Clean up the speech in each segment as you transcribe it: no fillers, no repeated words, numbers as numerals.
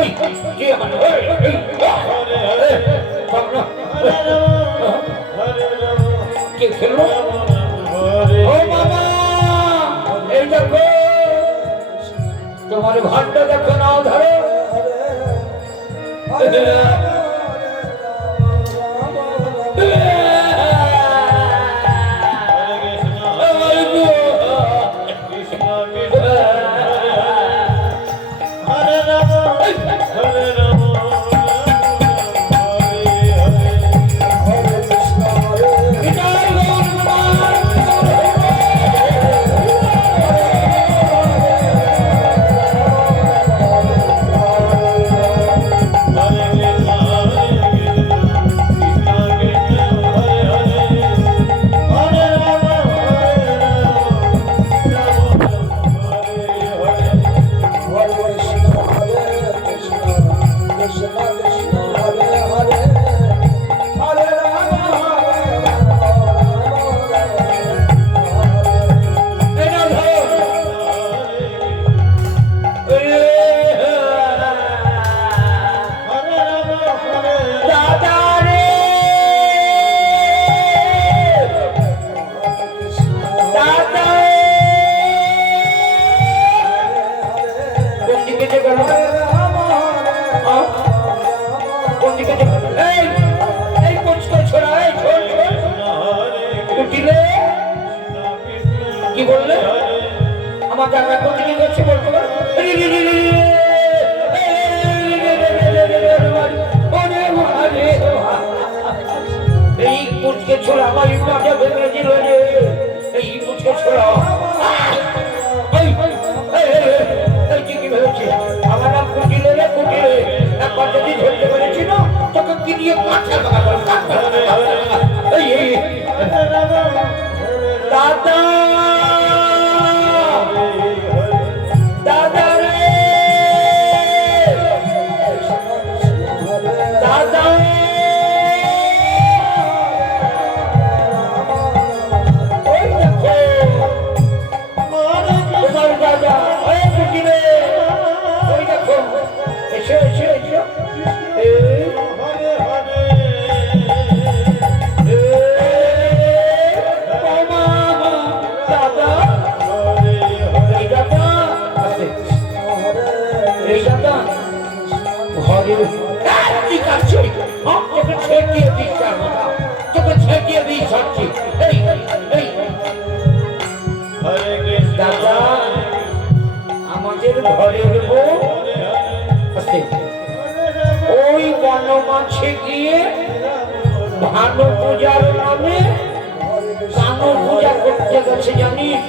এই কি আমার কে খেললো? ও মামা, এই দেখো তোমার ভান্ড দেখো, নাও ধরো। কি বললে? আমার জায়গা কোথায় যাচ্ছে বলতে পারো? এই পুচকে ছোড়া আমার ইন্টারটা ভেঙে দিল রে। এই পুচকে ছোড়া কি ভেবেছি আমার নাম কুটিলে রে, কুটিলে একবার যদি ধরতে পেরেছি না তোকে কি দিয়ে কাঁচা দাদা দাদা রে দাদা ওই দেখো তোমার দাদা ওই কুটিলে ওই দেখো এসো এসো এসো দাদা আমাদের ঘরের বউ ওই বনমাছে গিয়ে ভানু পূজার নামে কানু পূজা করতে গেছে জানিস।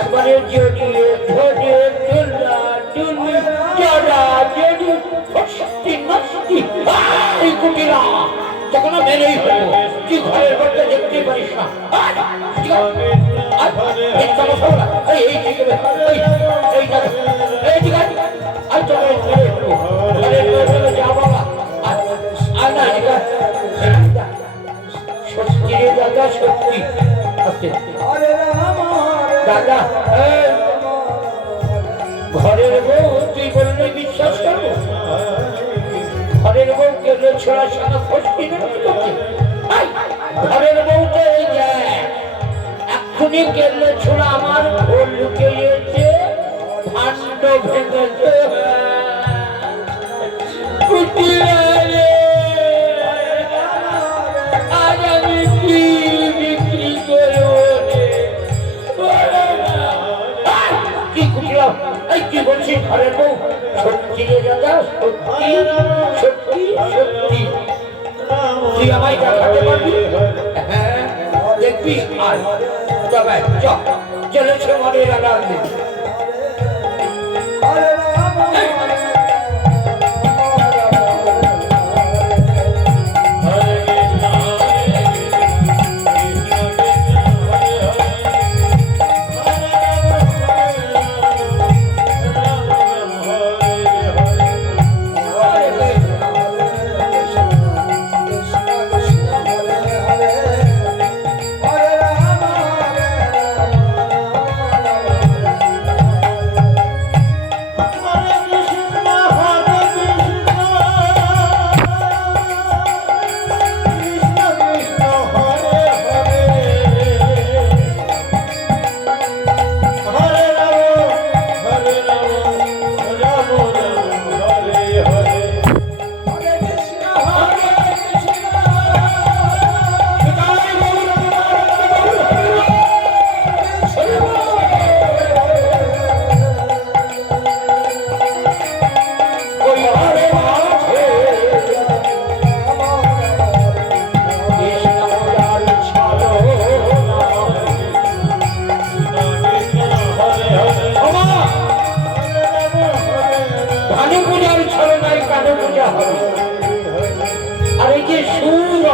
একবারে জড়িয়ে ধরে দোলা দুলি জড়া জড়ি ফষ্টি নষ্টি এই কুটিরা তখন মেরেই হলো। তুই ঘরের ঘরটা দেখতে পারিস না। দাদা সত্যি দাদা ঘরের বউ তুই বললে বিশ্বাস করবো? ঘরের বউ কেলে ছোড়ার সঙ্গে ফষ্টি নষ্টি করছে। ঘরের বউ তো এই যায় এক্ষুনি কেলে ছোড়া আমার ঘর লুকিয়েছে, ভাণ্ড ভেঙেছে। আজ আমি কি বিক্রি করবো? কি বলছি ঘরের বউ সত্যি রে দাদা সত্যি সত্যি সত্যি তুই আমায় দেখাতে পারবি? হ্যাঁ দেখবি। আর তবে চলেছে মনে রাখবে। নাই কানে পূজা হবে। আর এই যে সূর্য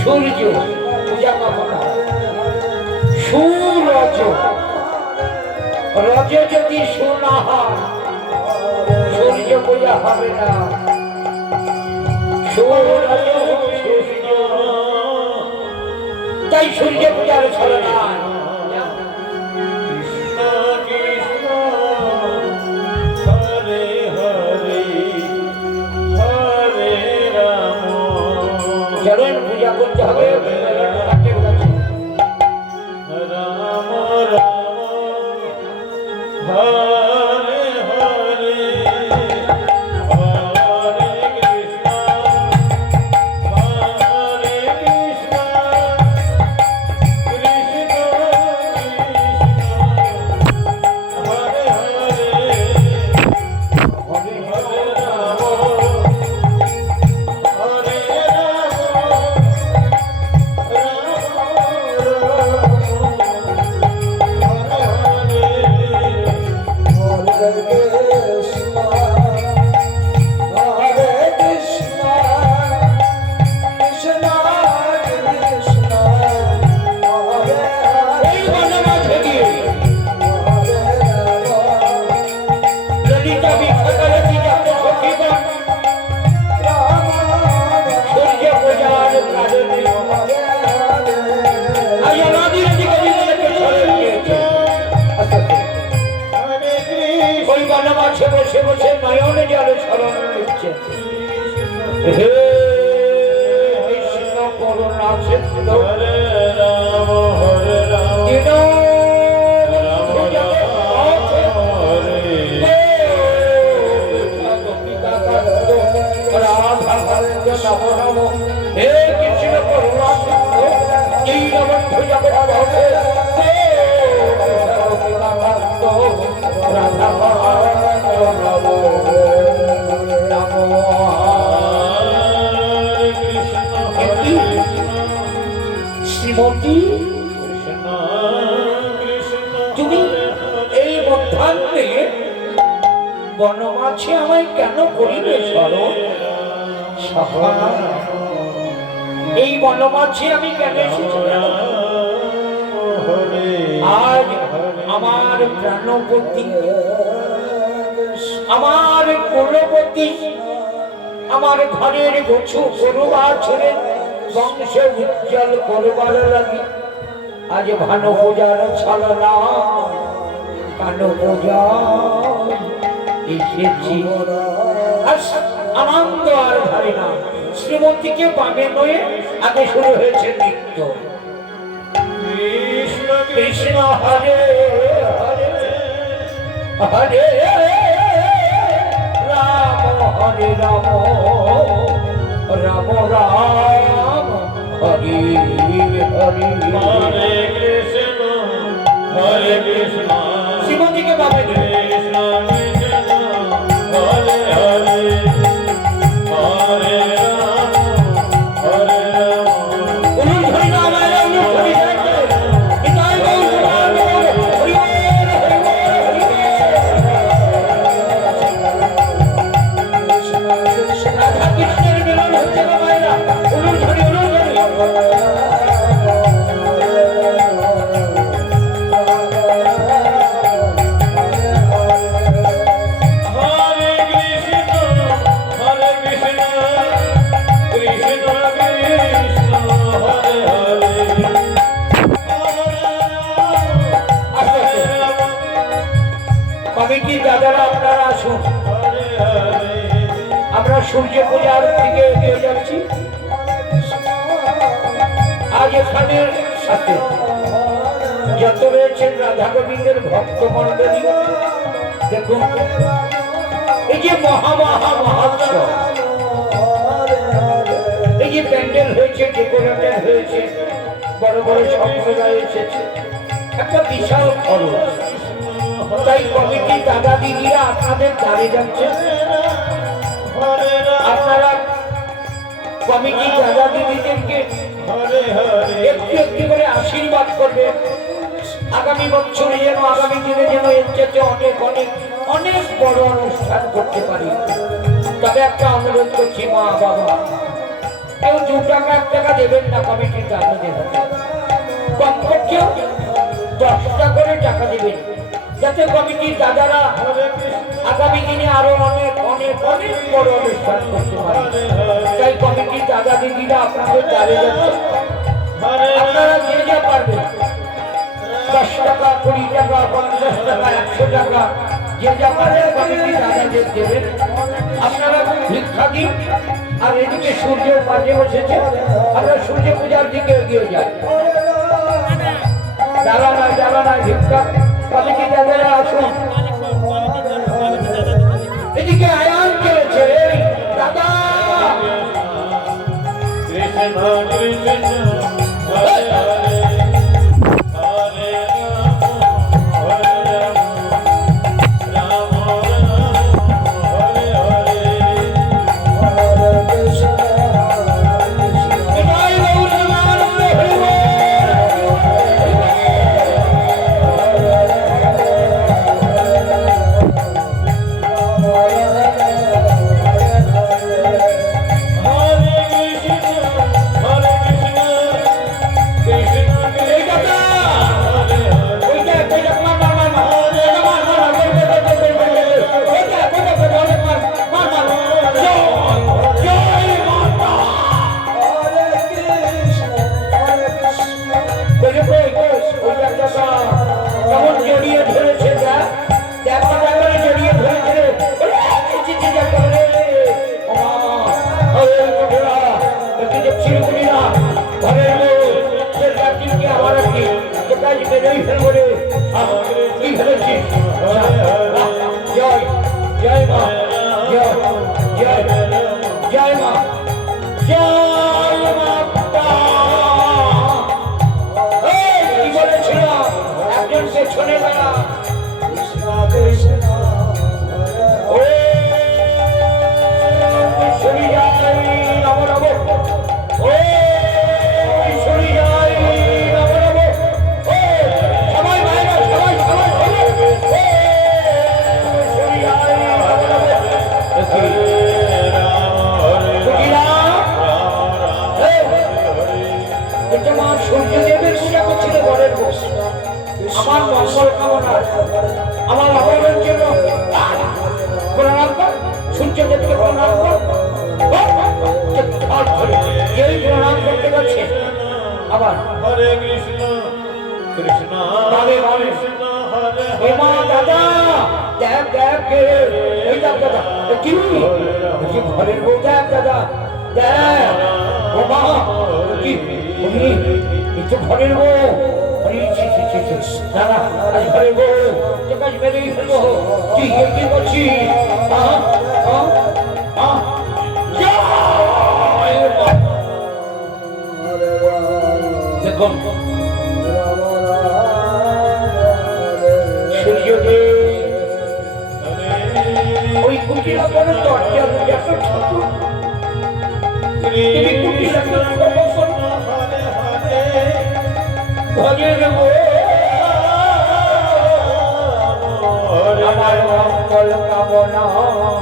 সূর্য পূজা পাবো না, সূর্য রজ যদি সোনা হয় সূর্য পূজা হবে না। তাই সূর্য পূজার ছল নাই। চলেন পূজা করতে হবে। বসে বসে নয়নে জলে স্মরণ করছে, হে কৃষ্ণ করুণা সিন্ধু হে কৃষ্ণ করুণা সিন্ধু দীনবন্ধু জগৎপথে রাধা শ্রীমতী, তুমি এই মধ্যাহ্নে বনমাঝে আমায় কেন করিবে স্মরণ? এই বনমাঝে আমি কেন এসেছি? আজ আমার প্রাণপতি, আমার কুলপতি, আমার ঘরের গোছু গরু বাছুরের বংশ উজ্জ্বল করবার লাগে আজ ভানু পূজার ছলনা কানু পূজা এসেছি। আনন্দ আর ধরে না। শ্রীমতীকে পাবে নয়ে আগে শুরু হয়েছে নৃত্য। কৃষ্ণ হরে হরে হরে রাম হরে রাম রাম রাম হরে হরে হরে কৃষ্ণ হরে কৃষ্ণ। শ্রীমতীকে পাবে কৃষ্ণ হরে হরে হরে রাম হরে রাম। উলুর ধরি না মায়েরা উলুর ধরি রাধা কৃষ্ণের মিলন হচ্ছে না মায়েরা, উলুর ধরি উলুর ধরি। কমিটি দাদারা আপনারা আসুন, আমরা সূর্য পূজার দিকে এগিয়ে যাচ্ছি। আজ এখানের সাথে যত রয়েছেন রাধা গোবিন্দের ভক্ত মন্ডলী, দেখুন এই যে মহোৎসব, এই যে প্যান্ডেল হয়েছে, ডেকোরেটেড হয়েছে, বড় বড় সম্প্রদায় এসেছে, একটা বিশাল খরচ। তাই কমিটি দাদা দিদিরা আপনাদের দাঁড়ে যাচ্ছে, আপনারা কমিটি দাদা দিদিদেরকে একটু একটু করে আশীর্বাদ করবেন। আগামী বছরে যেন, আগামী দিনে যেন এর চেয়ে অনেক অনেক অনেক বড় অনুষ্ঠান করতে পারি। তবে একটা অনুরোধ করছি মা বাবা, কেউ 2 টাকা 1 টাকা দেবেন না কমিটির দাদাদের হাতে, কমপক্ষেও 10টা করে টাকা দেবেন, যাতে কমিটির দাদারা আগামী দিনে আরো অনেক অনেক অনেক বড় অনুষ্ঠান করতে পারে। তাই কমিটির দাদা দিদিরা আপনাদের দ্বারে যাচ্ছে, আপনারা যে যা পারবেন 10 টাকা 20 টাকা 50 টাকা 100 টাকা যে যা পারবেন কমিটির দাদাদের দেবেন। আপনারা ভিক্ষা দিন। আর এদিকে সূর্য মাঝে বসেছে, আমরা সূর্য পূজার দিকে এগিয়ে যাই। জ্বালা নাই ভিক্ষা কমিটির দাদারা আসুন। এদিকে আয়ান চলেছে দাদা। আমার মঙ্গল কামনা, আমার অপরের জন্য প্রণাম কর, সূর্যদেবকে প্রণাম কর। এই প্রণাম করতে পারছে আবার হরে কৃষ্ণ কৃষ্ণ হরে হরে হে মা দাদা দেখ দেখ এই দেখ দাদা কি ঘরের বউ দেখ দাদা দেখ ও মা কি একটু ঘরের বউ দাদা আজ ঘরের বউ তোকে আজ মেরেই ফেলবো। কি কি করছিস? দেখুন সূর্যদেব ওই কুটিরা করে দরজা এত ছোট, তুমি কুটিরা ঘরের আমার মঙ্গল কামনা হরে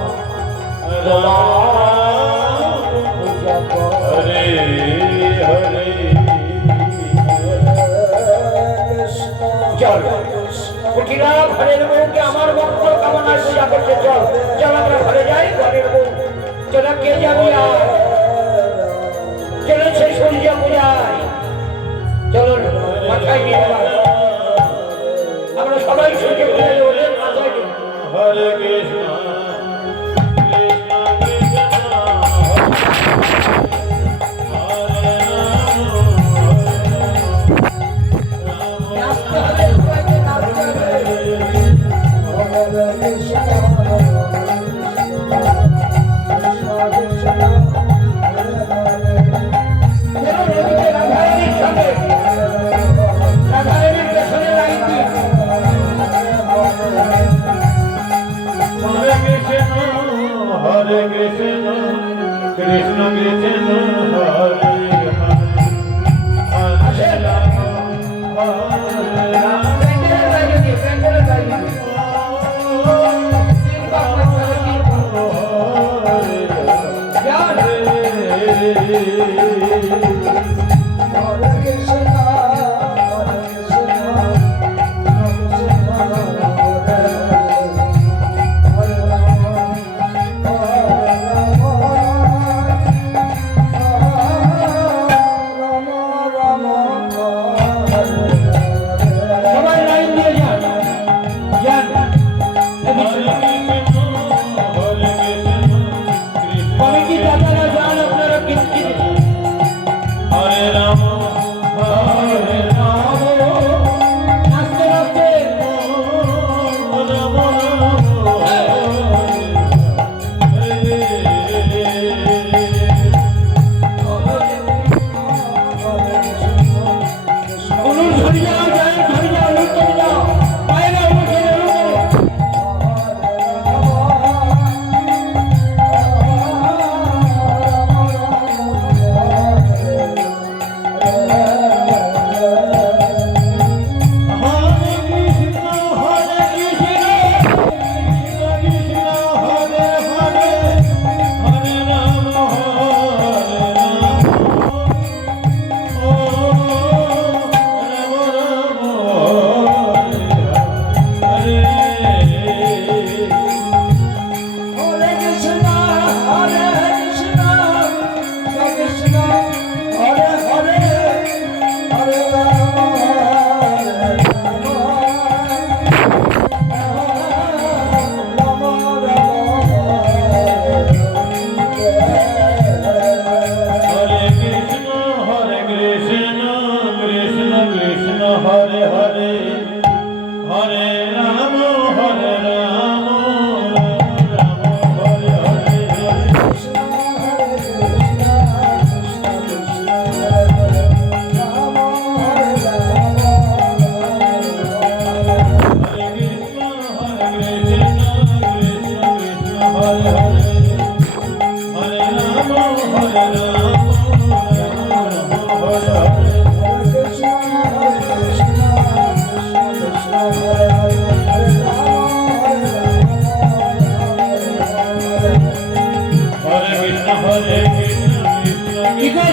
হরে চল কুটিরা ঘরের বউকে আমার মঙ্গল কামনায় পূজা করতে চল। চল আমরা ঘরে যাই। ঘরের বউ চলা কে যাবি আর চলেছে সূর্য পূজায়। চলো মাথায় নিয়ে আমরা সবাই সূর্য পূজায় ওদের মাথায় নিই। হরে কৃষ্ণ কৃষ্ণ কৃষ্ণ হরে হরে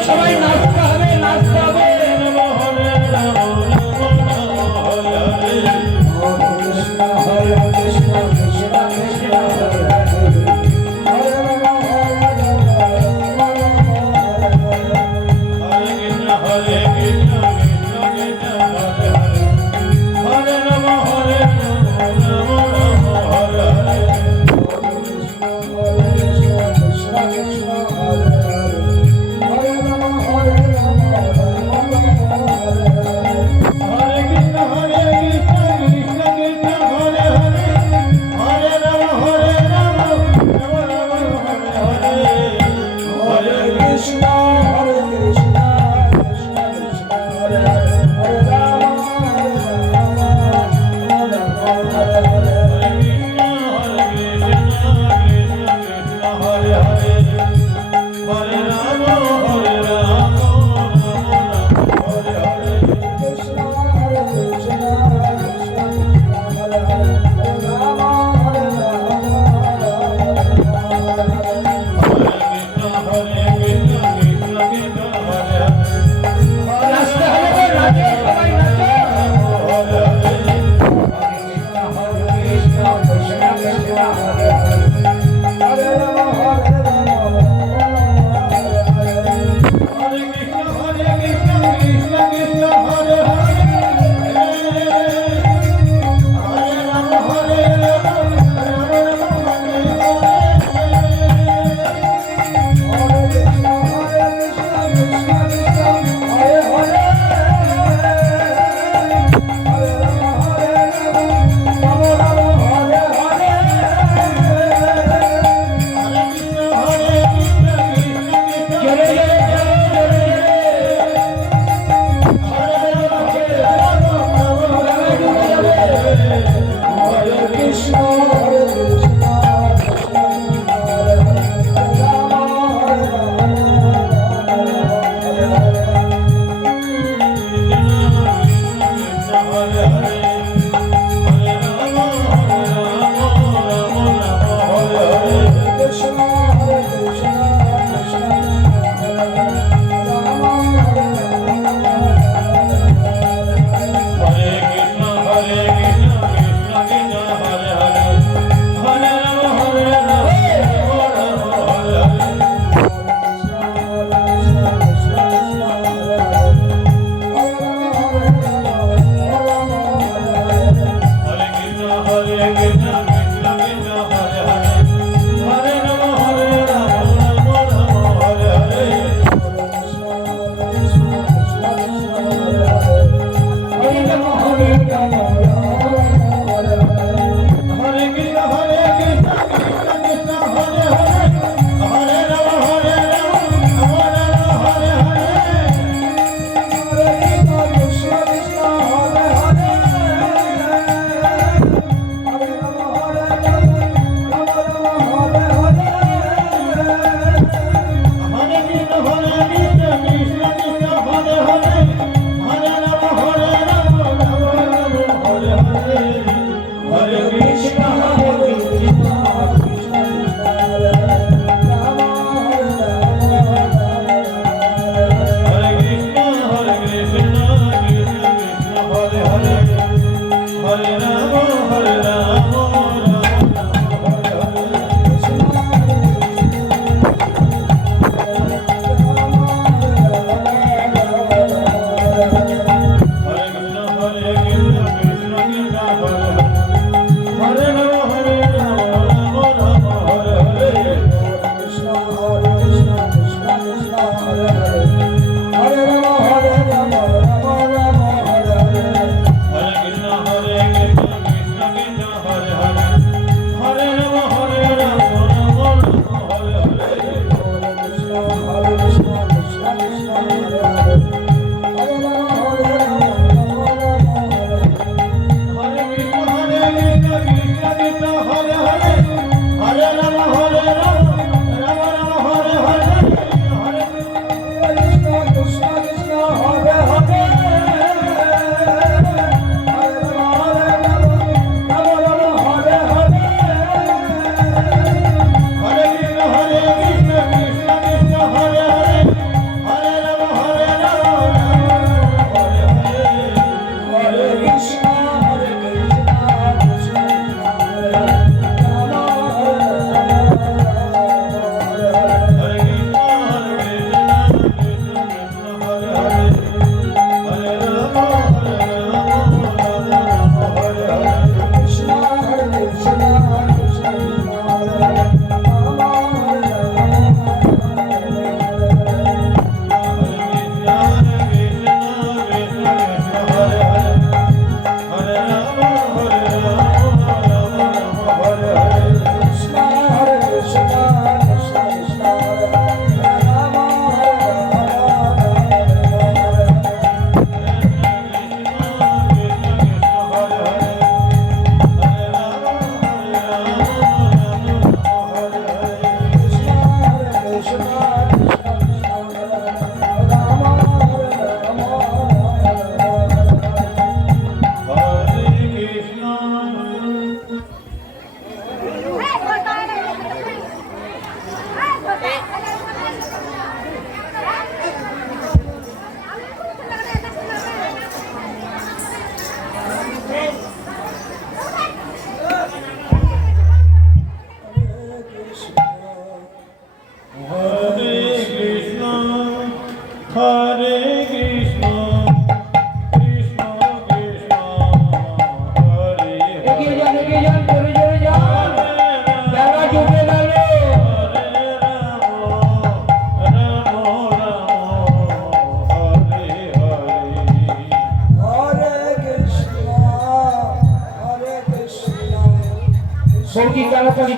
সবাই নাচতে হবে, নাচতে হবে।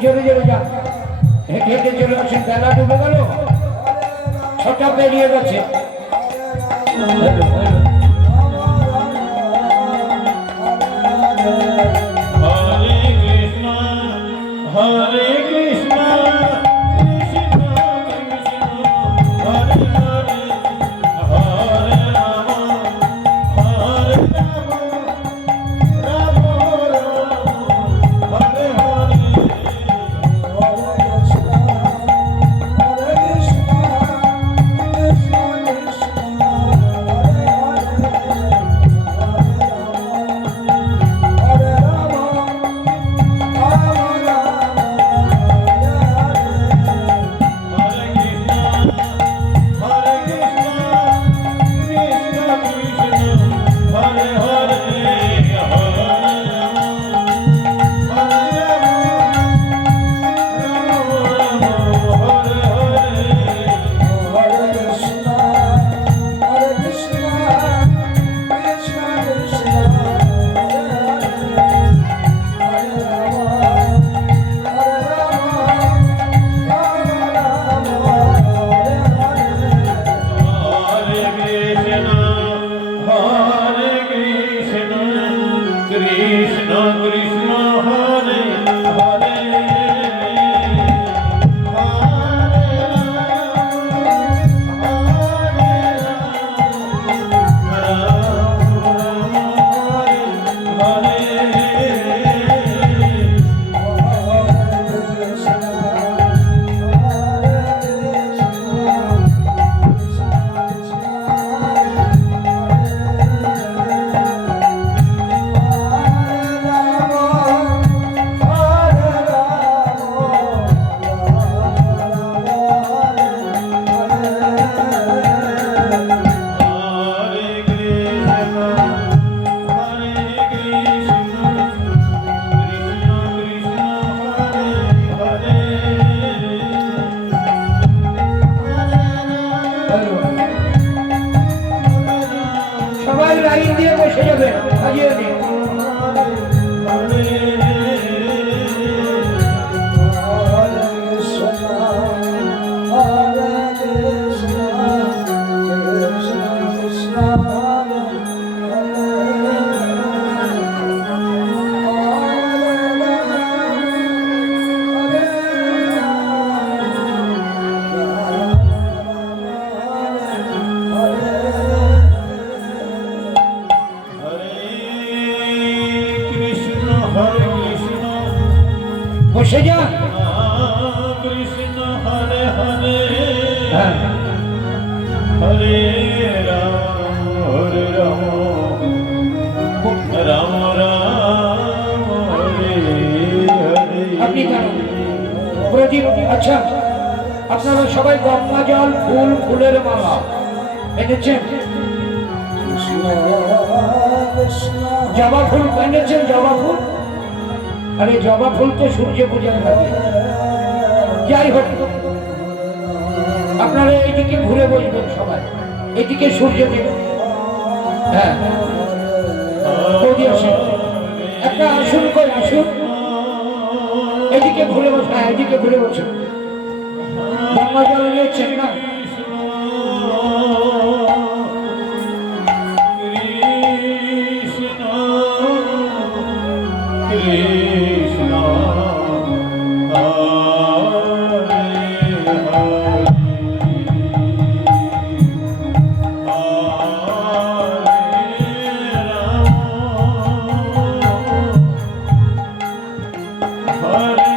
জোরে জোরে যান, হেঁটে হেঁটে চলে আসেন, বেলা ডুবে গেল, ছটা বেরিয়ে গেছে। Hare Krishna, Krishna Krishna, Hare Hare, Hare Rama, Hare Rama, Rama Rama, Hare Hare, Hare Krishna, Hare Krishna, Krishna Krishna, Hare Hare, Hare Rama, Krishna Krishna Hare Hare, সবাই লাইন দিয়ে বসে যাবেন, সাজিয়ে দিন। বসে যান। Krishna Hare Hare, হ্যাঁ, Hare Rama, Hare Rama, Rama Rama, Hare Hare. আপনি জানেন প্রদীপ, আচ্ছা আপনারা সবাই গঙ্গা জল, ফুল, ফুলের মালা এনেছেন, জবা ফুল এনেছেন, জবা ফুল। আরে জবা ফুল তো সূর্য পূজায় লাগে। যাই হোক, আপনারা এইদিকে ঘুরে বসবেন, সবাই এদিকে সূর্য দেব। হ্যাঁ, বৌদি আসুন, একটা আসুন, কই আসুন, এদিকে ঘুরে বসুন, হ্যাঁ এদিকে ঘুরে বসুন। গঙ্গা জল নিয়েছেন না? Krishna, Hare Hare, Hare Rama, Hare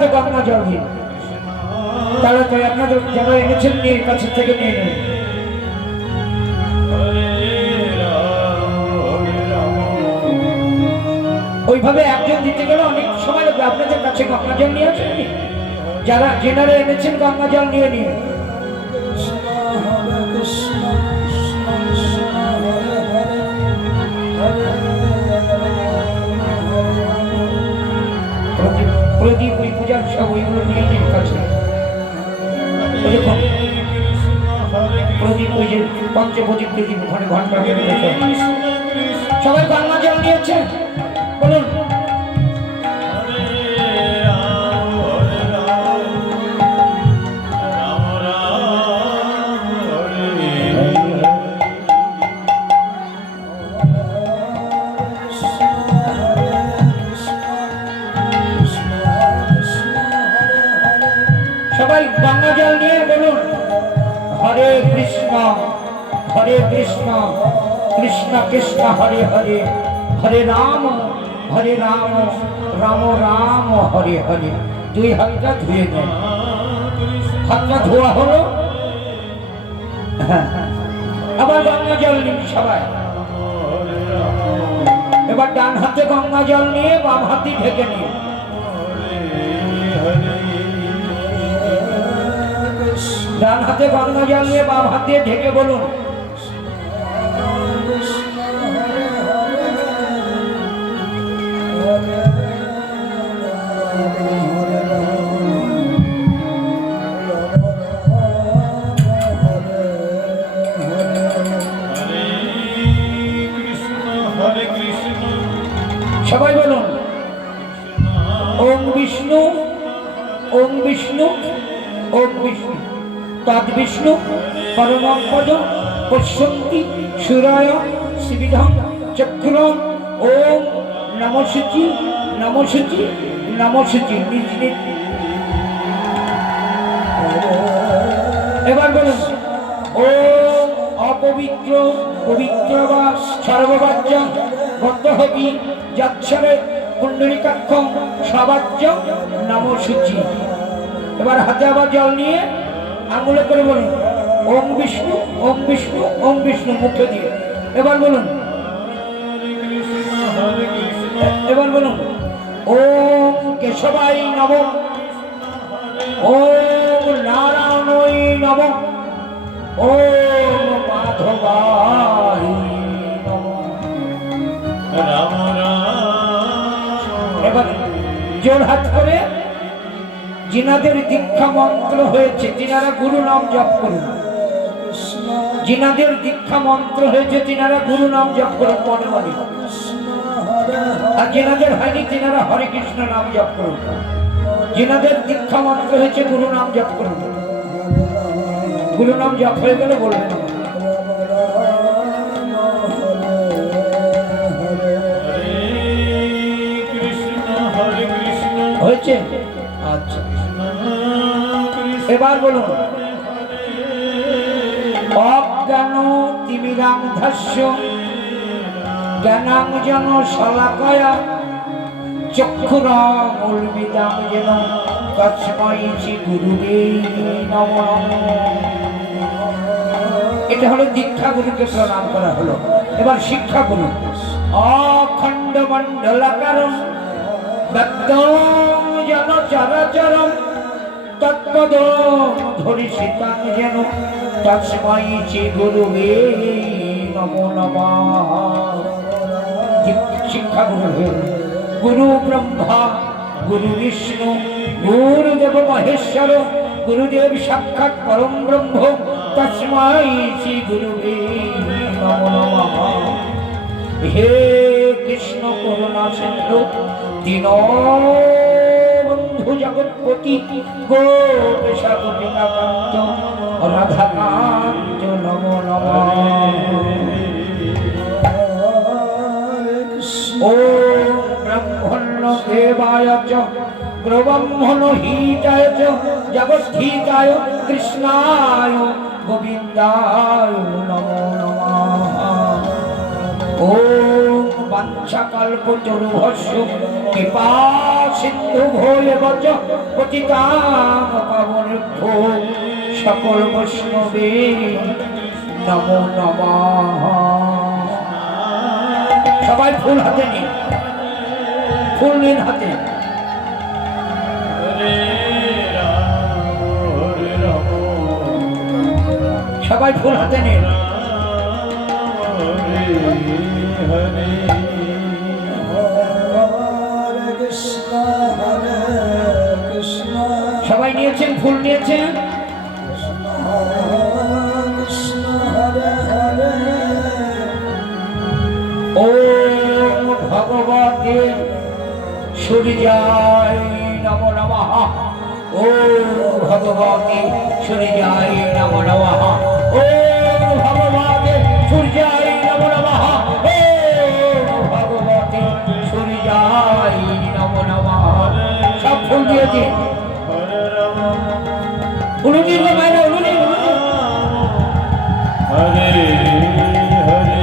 হাতে গঙ্গা জল দিন। তাড়াতাড়ি আপনাদের যারা এনেছেন নিয়ে কাছে থেকে নিয়ে নেন। ওইভাবে একজন দিতে গেলে অনেক সময় লাগবে। আপনাদের কাছে গঙ্গা জল নিয়ে আসেন, যারা যেনারা এনেছেন গঙ্গা জল নিয়ে নিন। প্রদীপ ওই পূজার সব ওইগুলো নিয়ে নিন কাছে। দেখুন প্রদীপ ওই যে পঞ্চপ্রদীপ প্রদীপ ওখানে ঘন্টা সবাই গঙ্গা জল নিয়েছেন বলুন। সবাই গঙ্গা জল নিয়ে বলুন হরে কৃষ্ণ কৃষ্ণ কৃষ্ণ হরে হরে, হরে রাম রাম রাম হরে হরে। দুই হাতটা ধুয়ে নেন। হাতটা ধোয়া হলো, আবার গঙ্গা জল নিন সবাই। এবার ডান হাতে গঙ্গা জল নিয়ে বাম হাতে ঢেকে নিন। ডান হাতে গঙ্গা জল নিয়ে বাম হাত দিয়ে ঢেকে বলুন সবাই বলুন ওম বিষ্ণু ওম বিষ্ণু ওম বিষ্ণু তদ বিষ্ণু পরমং পদম পশ্যন্তি সুরায় শিবিধং চক্রম ওম নমঃশুচি নমঃশুচি নমঃশুচি। এবার বলুন ওম অপবিত্র পবিত্র বা সর্ববাচ্য বদ্ধহবি যাচ্ছরে কুণ্ডলিকাক্ষম সবাচ্য নমঃশুচি। এবার হাতে আবার জল নিয়ে আঙুলে করে বলুন ওম বিষ্ণু ওম বিষ্ণু ওম বিষ্ণু মুখে দিয়ে। এবার বলুন ওম কেশবাই নমঃ ওম নারায়ণাই নমঃ ওম মাধবাই নমঃ। এবার জোর হাত করে যিনাদের দীক্ষা মন্ত্র হয়েছে তিনারা গুরু নাম জপ করুন। যিনাদের দীক্ষা মন্ত্র হয়েছে তিনারা গুরু নাম জপ করুন মনে মনে। আর যিনাদের হয়নি তিনারা হরে কৃষ্ণ নাম জপ করুন। যিনাদের দীক্ষা মন্ত্র হয়েছে গুরু নাম জপ করুন। গুরু নাম জপ হয়ে গেলে বলবেন হয়েছে। আচ্ছা এবার বলুন অজ্ঞান তিমিরাং ধাস্য জ্ঞানাঞ্জন শলাকয়া চক্ষুরাং উন্মিলিতং যেন তস্मै শ্রী গুরুবে নমঃ। এটা হলো দীক্ষা গুরুকে প্রণাম করা হলো। এবার শিক্ষা গুরু অখণ্ড মণ্ডলাকারম দত্তং যেন চরাচরম তৎপদ ধরিষিতাং যেন তস্मै শ্রী গুরুবে নমো নমঃ। শিক্ষা গুরু হয়ে গুরু ব্রহ্মা গুরু বিষ্ণু গুরুদেব মহেশ্বর গুরুদেব সাক্ষাৎ পরম ব্রহ্ম তস্मै শ্রী গুরুবে নমো নমঃ। হে কৃষ্ণ করুণা সিন্ধু দীনবন্ধু জগৎপতি গোপেশ গোপিকাকান্ত রাধাকান্ত নমো নমঃ। ওম ব্রহ্মণ্য দেবায় চ ব্রহ্মণ হিতায় চ জগদ্ধিতায় কৃষ্ণায় গোবিন্দায় নমো নমঃ। ওম বাঞ্ছা কল্পতরুভস্য কৃপা সিন্ধু ভৈবচ পতিতাং পাবনেভ্যো সকল বৈষ্ণবে নমো নমঃ। সবাই ফুল হাতে নিন, ফুল নিন হাতে। হরে রাম হরে রাম সবাই ফুল হাতে নিন। হরে হরে সবাই নিয়েছেন, ফুল নিয়েছেন। ওম ভগবতে সূর্যায় নমো নমঃ। ওম ভগবতে সূর্যায় নমো নমঃ। ওম ভগবতে সূর্যায় নমো নমঃ। ওম ভগবতে সূর্যায় নমো নমঃ। সব ফুল দিয়েছে। হরে রাম উলুনির মায়েরা উলুনির হরে হরে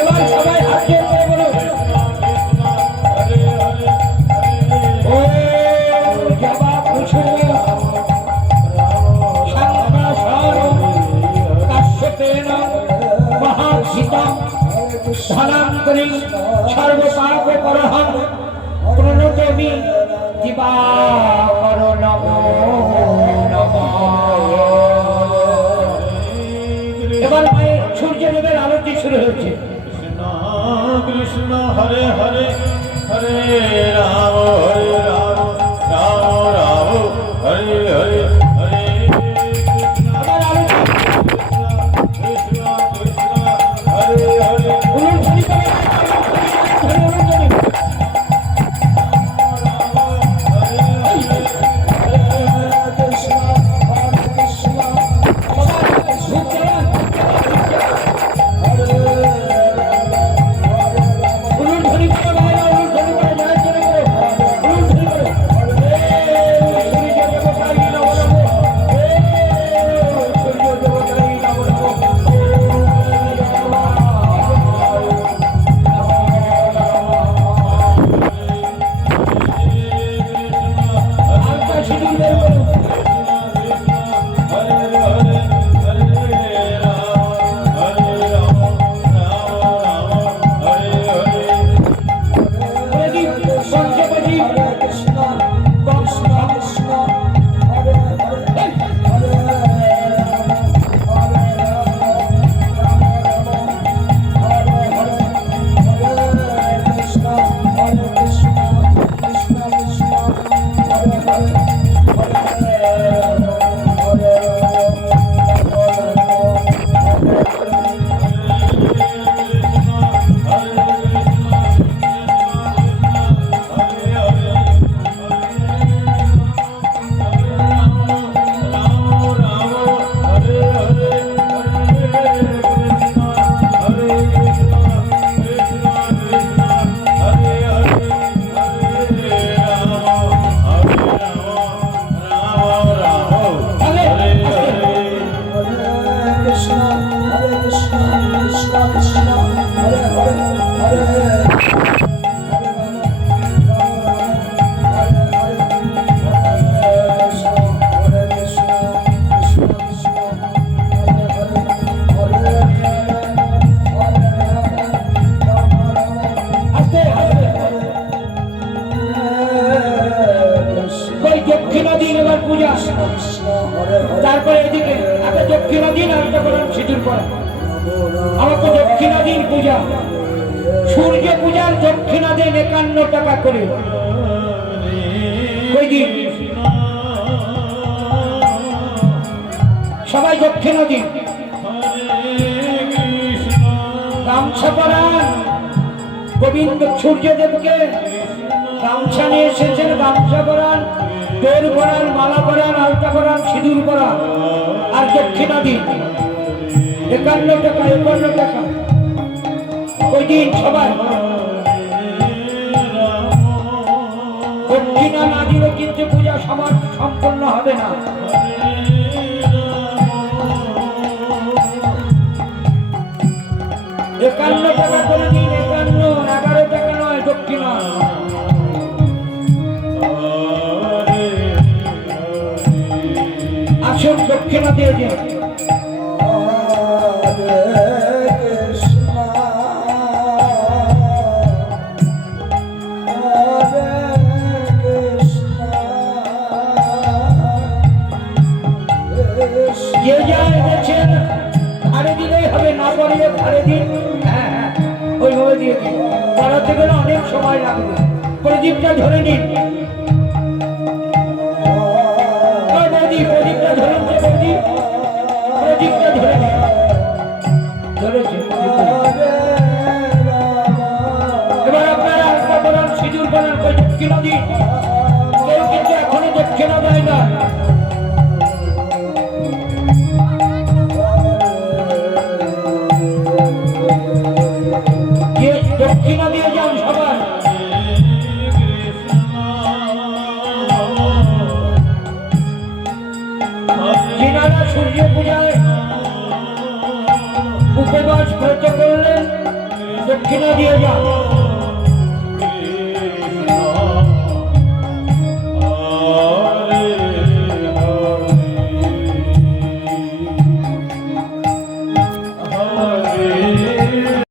এবার সবাই হাত দিয়ে করে বলুন। ওম জবা কুসুম সংবাসারম কাশ্যপেন মহাসিতাম ধনান্তরিং সর্বপাপপরহং প্রণতমি দিবাকর নমো নমঃ। এবার মায়ের সূর্যদেবের আরতি শুরু হচ্ছে। কৃষ্ণ কৃষ্ণ হরে হরে হরে রাম হরে রাম রাম রাম হরে হরে হরে কৃষ্ণ আবার আরতি। কৃষ্ণ কৃষ্ণ হরে হরে উলুন ধ্বনি করে, ধ্বনি উলুন ধ্বনি। সবাই ধূপ জ্বালান। উলুন ধ্বনি করে মায়েরা, উলুন ধ্বনি করে, মায়ের জন্য করে। উলুন ধ্বনি করে। সূর্য দেবতায় নমো নমঃ। সূর্য দেবতায় নমো নমঃ। আলতা সিঁদুর বের করুন। প্রদীপ পঞ্চপ্রদীপ দক্ষিণা দিন এবার পূজা। তারপরে এদিকে একটা দক্ষিণা দিন আর একটা বলেন সিঁদুর পরা। আমার তো দক্ষিণা দিন পূজা। সূর্য পূজার দক্ষিণা দেন 51 টাকা করে। ওই দিন সবাই দক্ষিণা দিন। গামছা পরান গোবিন্দ সূর্যদেবকে, গামছা নিয়ে এসেছেন, গামছা পরান, তোর পরান, মালা পরান, আলতা পরান, সিঁদুর পরান, আর দক্ষিণা দিন 51 টাকা, 51 টাকা। ওই দিন সবাই দক্ষিণা না দিলে কিন্তু পূজা সমাজ সম্পন্ন হবে না। 51 টাকা করে দিন, 51, 11 টাকা নয় দক্ষিণা। আসুন দক্ষিণা দিয়ে দিন। যে যা এনেছেন ধারে দিলেই হবে, না পড়লে ধারে দিন। হ্যাঁ হ্যাঁ, ওইভাবে দিয়ে দিন। পড়াতে গেলে অনেক সময় লাগবে। প্রদীপটা ধরে নিন। বৌদি প্রদীপটা ধরুন, যে বৌদি প্রদীপটা ধরে নিন। ধরেছে। এবার আপনারা আলতা পরান, সিঁদুর পরান, কই দক্ষিণা দিন। কেউ কিন্তু এখনো দক্ষিণা দেয় না। দক্ষিণা দিয়ে যান সবাই। যিনারা সূর্য পূজায় উপবাস ব্রত করলেন দক্ষিণা দিয়ে যান।